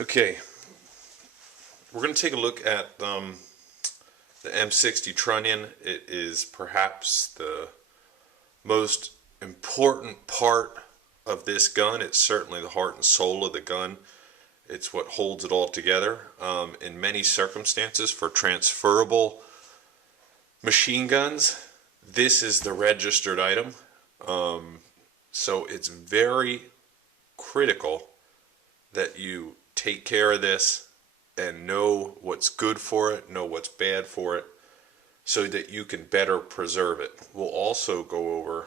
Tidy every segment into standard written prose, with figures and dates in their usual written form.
Okay, we're going to take a look at the M60 Trunion. It is perhaps the most important part of this gun. It's certainly the heart and soul of the gun. It's what holds it all together. In many circumstances, for transferable machine guns, this is the registered item. So it's very critical that you take care of this and know what's good for it, know what's bad for it, so that you can better preserve it. We'll also go over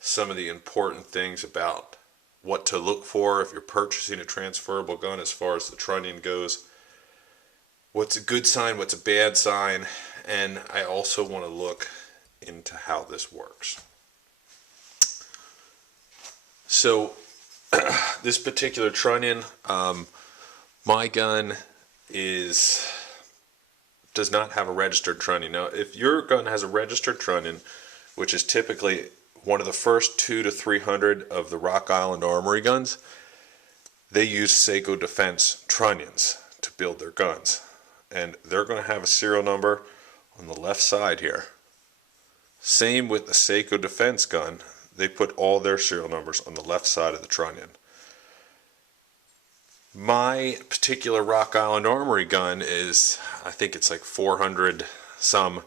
some of the important things about what to look for if you're purchasing a transferable gun as far as the Trunion goes. What's a good sign, what's a bad sign, and I also want to look into how this works. So this particular Trunion, my gun does not have a registered Trunion. Now, if your gun has a registered Trunion, which is typically one of the first 200 to 300 of the Rock Island Armory guns, they use Seiko Defense Trunions to build their guns. And they're going to have a serial number on the left side here. Same with the Seiko Defense gun. They put all their serial numbers on the left side of the Trunion. My particular Rock Island Armory gun is, I think it's like 400 some,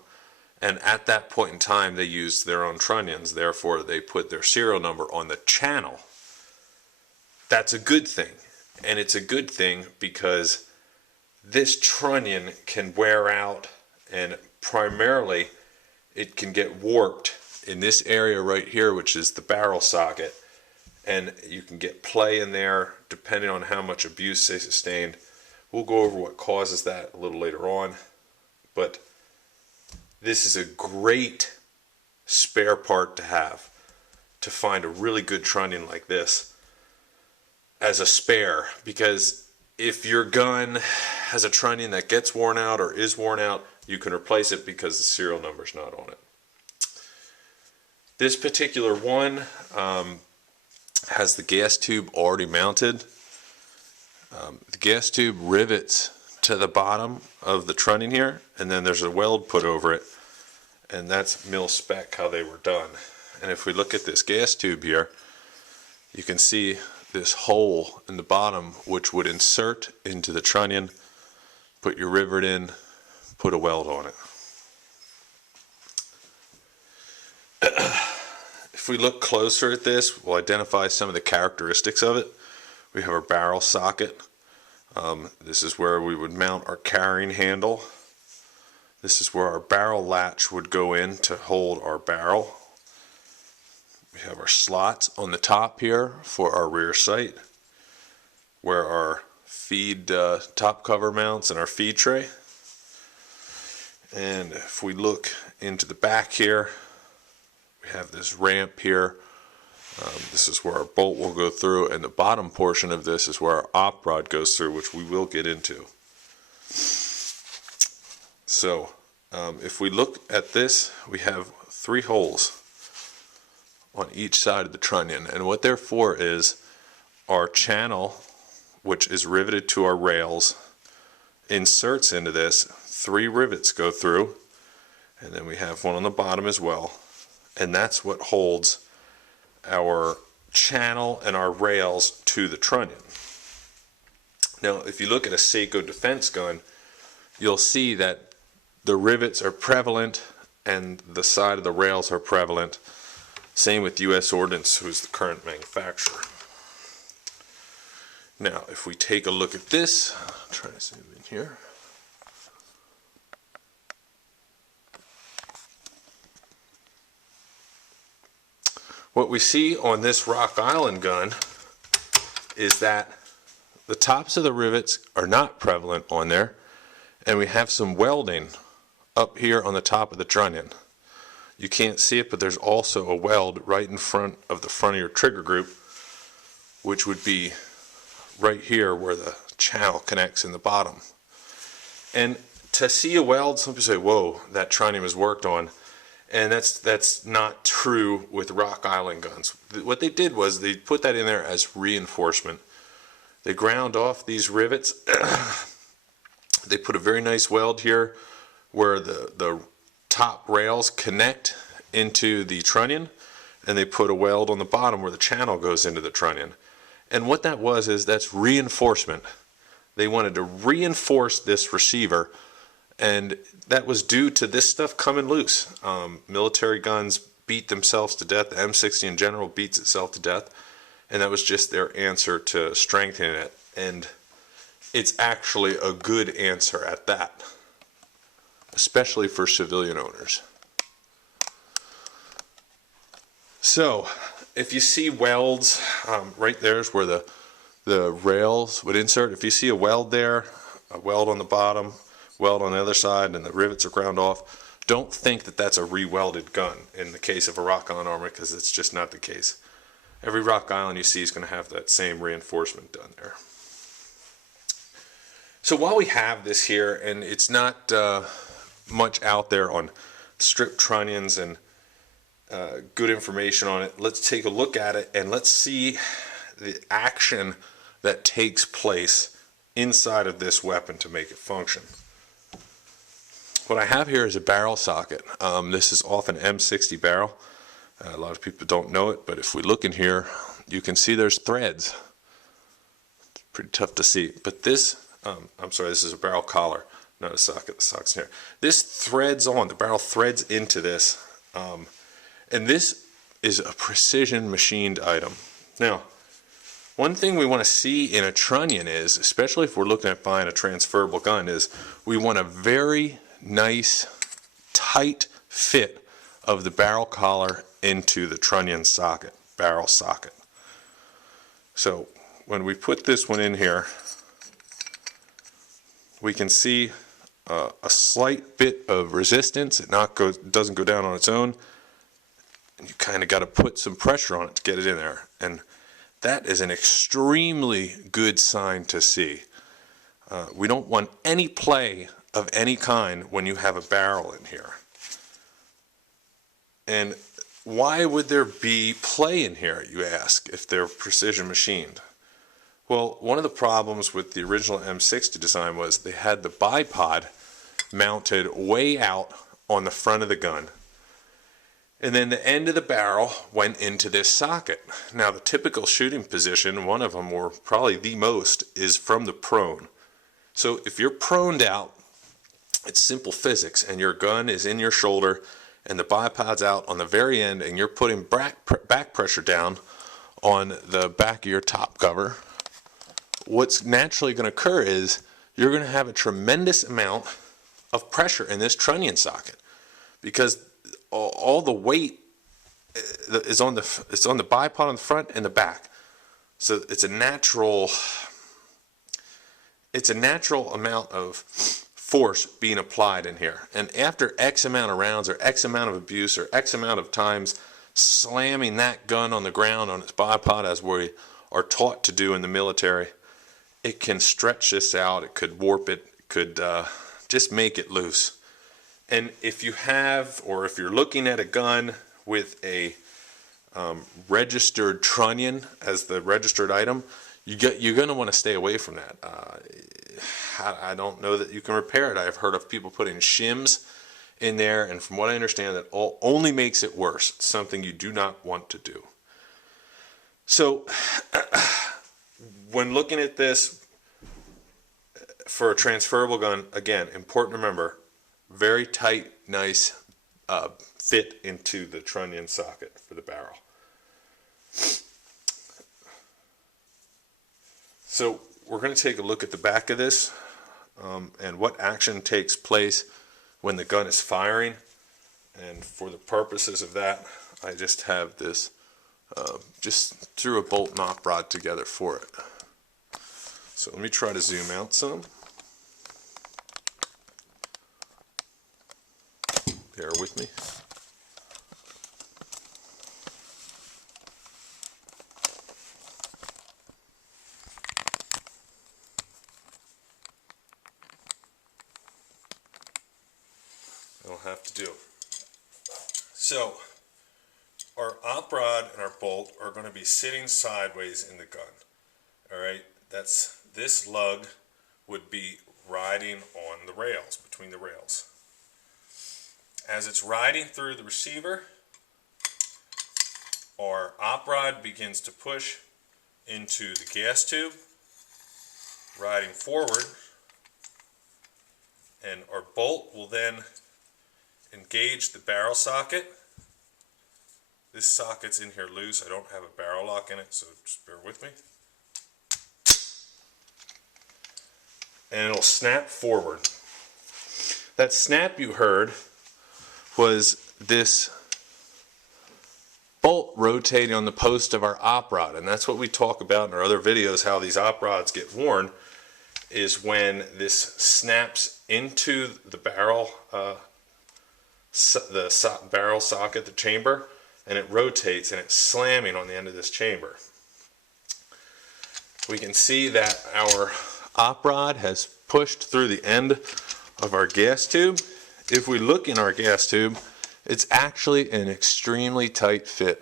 and at that point in time they used their own Trunions, therefore they put their serial number on the channel. That's a good thing, and it's a good thing because this Trunion can wear out, and primarily it can get warped in this area right here, which is the barrel socket, and you can get play in there depending on how much abuse they sustained. We'll go over what causes that a little later on, but this is a great spare part to have, to find a really good Trunion like this as a spare, because if your gun has a Trunion that gets worn out or is worn out, you can replace it because the serial number's not on it. This particular one has the gas tube already mounted. The gas tube rivets to the bottom of the Trunion here, and then there's a weld put over it, and that's mil spec how they were done. And if we look at this gas tube here, you can see this hole in the bottom which would insert into the Trunion, put your rivet in, put a weld on it. If we look closer at this, we'll identify some of the characteristics of it. We have our barrel socket. This is where we would mount our carrying handle. This is where our barrel latch would go in to hold our barrel. We have our slots on the top here for our rear sight, where our feed top cover mounts and our feed tray. And if we look into the back here, we have this ramp here. This is where our bolt will go through, and the bottom portion of this is where our op rod goes through, which we will get into. So if we look at this, we have 3 holes on each side of the Trunion, and what they're for is our channel, which is riveted to our rails, inserts into this. 3 rivets go through, and then we have one on the bottom as well, and that's what holds our channel and our rails to the Trunion. Now, if you look at a Seiko Defense gun, you'll see that the rivets are prevalent and the side of the rails are prevalent. Same with U.S. Ordnance, who is the current manufacturer. Now, if we take a look at this, I'll try to zoom in here. What we see on this Rock Island gun is that the tops of the rivets are not prevalent on there, and we have some welding up here on the top of the Trunion. You can't see it, but there's also a weld right in front of the front of your trigger group, which would be right here where the channel connects in the bottom. And to see a weld, some people say, whoa, that Trunion was worked on. And that's not true with Rock Island guns. What they did was they put that in there as reinforcement They ground off these rivets. They put a very nice weld here where the top rails connect into the trunnion, and they put a weld on the bottom where the channel goes into the trunnion. And what that was is that's reinforcement. They wanted to reinforce this receiver, and that was due to this stuff coming loose. Military guns beat themselves to death. The M60 in general beats itself to death, and that was just their answer to strengthening it. And it's actually a good answer at that, especially for civilian owners. So if you see welds, right there's where the rails would insert. If you see a weld there, a weld on the bottom, weld on the other side, and the rivets are ground off, don't think that that's a re-welded gun in the case of a Rock Island armor, because it's just not the case. Every Rock Island you see is going to have that same reinforcement done there. So while we have this here, and it's not much out there on strip trunnions and good information on it, let's take a look at it and let's see the action that takes place inside of this weapon to make it function. What I have here is a barrel socket. This is off an M60 barrel. A lot of people don't know it, but if we look in here, you can see there's threads. It's pretty tough to see, but this, I'm sorry, this is a barrel collar, not a socket. The socket's in here. This threads on, the barrel threads into this, and this is a precision machined item. Now, one thing we want to see in a trunnion is, especially if we're looking at buying a transferable gun, is we want a very nice, tight fit of the barrel collar into the trunnion socket, barrel socket. So when we put this one in here, we can see a slight bit of resistance. It doesn't go down on its own. And you kind of got to put some pressure on it to get it in there. And that is an extremely good sign to see. We don't want any play of any kind when you have a barrel in here. And why would there be play in here, you ask, if they're precision machined? Well, one of the problems with the original M60 design was they had the bipod mounted way out on the front of the gun. And then the end of the barrel went into this socket. Now the typical shooting position, one of them, or probably the most, is from the prone. So if you're proned out, it's simple physics, and your gun is in your shoulder and the bipod's out on the very end, and you're putting back pressure down on the back of your top cover, what's naturally going to occur is you're going to have a tremendous amount of pressure in this trunnion socket, because all the weight is on the bipod on the front and the back. So it's a natural amount of force being applied in here. And after X amount of rounds or X amount of abuse or X amount of times slamming that gun on the ground on its bipod, as we are taught to do in the military, it can stretch this out, it could warp it, it could just make it loose. And if you have, or if you're looking at a gun with a registered trunnion as the registered item, you're going to want to stay away from that. I don't know that you can repair it. I've heard of people putting shims in there, and from what I understand, that only makes it worse. It's something you do not want to do. So when looking at this for a transferable gun, again, important to remember, very tight, nice fit into the trunnion socket for the barrel. So we're going to take a look at the back of this and what action takes place when the gun is firing. And for the purposes of that, I just have this, just threw a bolt and op rod together for it. So let me try to zoom out some. Bear with me. I'll have to do. So our op rod and our bolt are going to be sitting sideways in the gun. All right. this lug would be riding on the rails, between the rails. As it's riding through the receiver, our op rod begins to push into the gas tube, riding forward, and our bolt will then engage the barrel socket. This socket's in here loose. I don't have a barrel lock in it, so just bear with me. And it'll snap forward. That snap you heard was this bolt rotating on the post of our op rod, and that's what we talk about in our other videos, how these op rods get worn, is when this snaps into the barrel, barrel socket, the chamber, and it rotates and it's slamming on the end of this chamber. We can see that our op rod has pushed through the end of our gas tube. If we look in our gas tube, it's actually an extremely tight fit,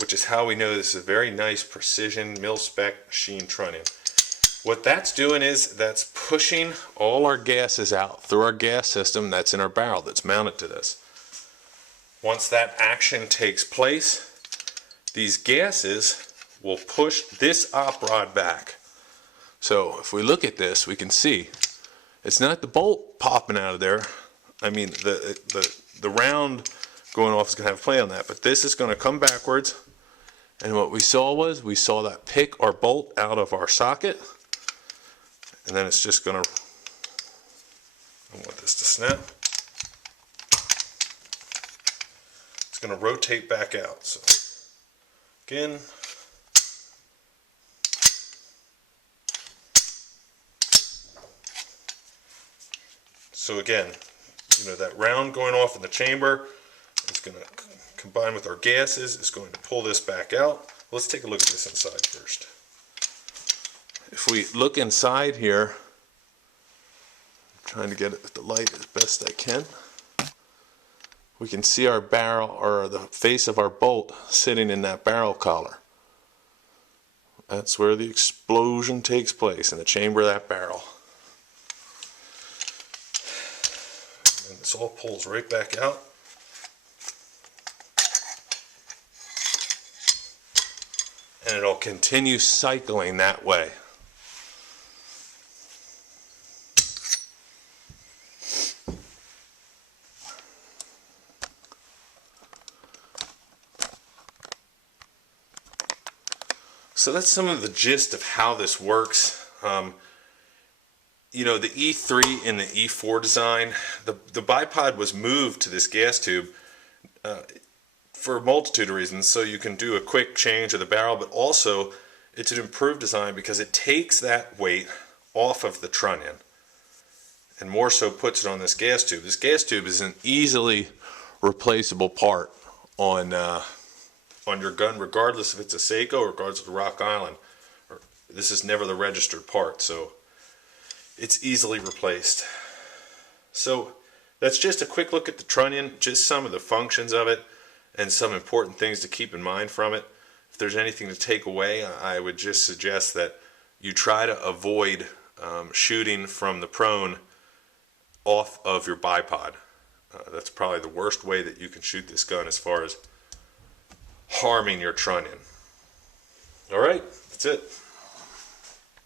which is how we know this is a very nice precision mil-spec machine trunnion. What that's doing is that's pushing all our gases out through our gas system that's in our barrel that's mounted to this. Once that action takes place, these gases will push this op rod back. So if we look at this, we can see it's not the bolt popping out of there. I mean, the round going off is going to have a play on that, but this is going to come backwards. And what we saw was, we saw that pick our bolt out of our socket, and then it's just going to, I want this to snap. It's going to rotate back out. So again, that round going off in the chamber is going to combine with our gases, is going to pull this back out. Let's take a look at this inside first. If we look inside here, I'm trying to get it with the light as best I can, we can see our barrel, or the face of our bolt, sitting in that barrel collar. That's where the explosion takes place, in the chamber of that barrel. And this all pulls right back out. And it'll continue cycling that way. So that's some of the gist of how this works. You know, the E3 and the E4 design, the bipod was moved to this gas tube for a multitude of reasons. So you can do a quick change of the barrel, but also it's an improved design because it takes that weight off of the trunnion and more so puts it on this gas tube. This gas tube is an easily replaceable part on your gun, regardless if it's a Seiko or regardless of the Rock Island. This is never the registered part, so it's easily replaced. So that's just a quick look at the trunnion, just some of the functions of it and some important things to keep in mind from it. If there's anything to take away, I would just suggest that you try to avoid shooting from the prone off of your bipod. That's probably the worst way that you can shoot this gun as far as harming your trunnion. All right, that's it.